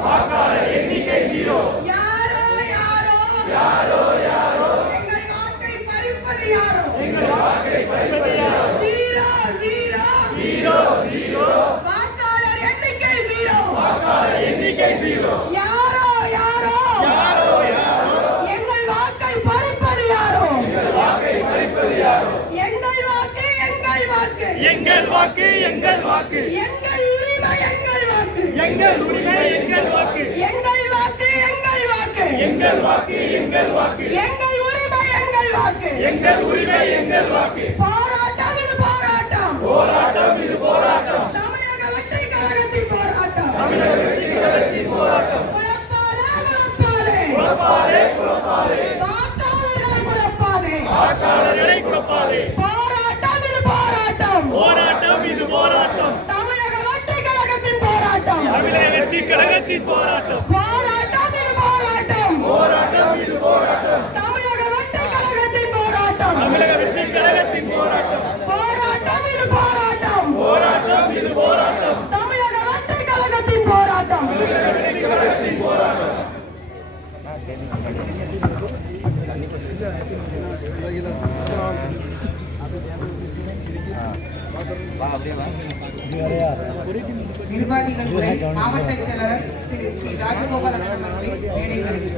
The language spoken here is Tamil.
வாக்காளர் எண்ணிக்கை ஜீரோ. யாரோ எங்கள் வாக்கை பறிப்பது யாரோ. ஜீரோ. வாக்காளர் எண்ணிக்கை ஜீரோ. யாரோ எங்கள் வாக்கை பறிப்பது யாரோ. எங்கள் வாக்கு எங்கள் வாக்கு எங்கள் உரிமை எங்கள் வாக்கு. எங்கள் உரிமை எங்கள் வாக்கு எங்கள் வாக்கு எங்கள் வாக்கு எங்கள் வாக்கு எங்கள் உரிமை எங்கள் வாக்கு. எங்கள் உரிமை எங்கள் வாக்கு போராட்டம் இது போராட்டம். போராட்டம் இது போராட்டம் தமிழக வெற்றி கழகத்தின் போராட்டம். தமிழக வெற்றி கழகத்தின் போராட்டம் குழப்பாதே. குழப்பாதே வாக்காளர்களை குழப்பாதே. போராட்டம் இது போராட்டம். தமிழக வெற்றி கழகத்தின் போராட்டம். தமிழக வெற்றி கழகத்தின் போராட்டம் போராட்டம் இது போராட்டம். தமிழக வெற்றி கழகத்தின் போராட்டம். தமிழக வெற்றி கழகத்தின் போராட்டம் போராட்டம் இது போராட்டம். தமிழக வெற்றி கழகத்தின் போராட்டம். தமிழக வெற்றி கழகத்தின் போராட்டம் நிர்வாகிகள் உரை மாவட்ட செயலாளர் திரு ஸ்ரீ ராஜகோபால் அவர்களை மேடைகளில்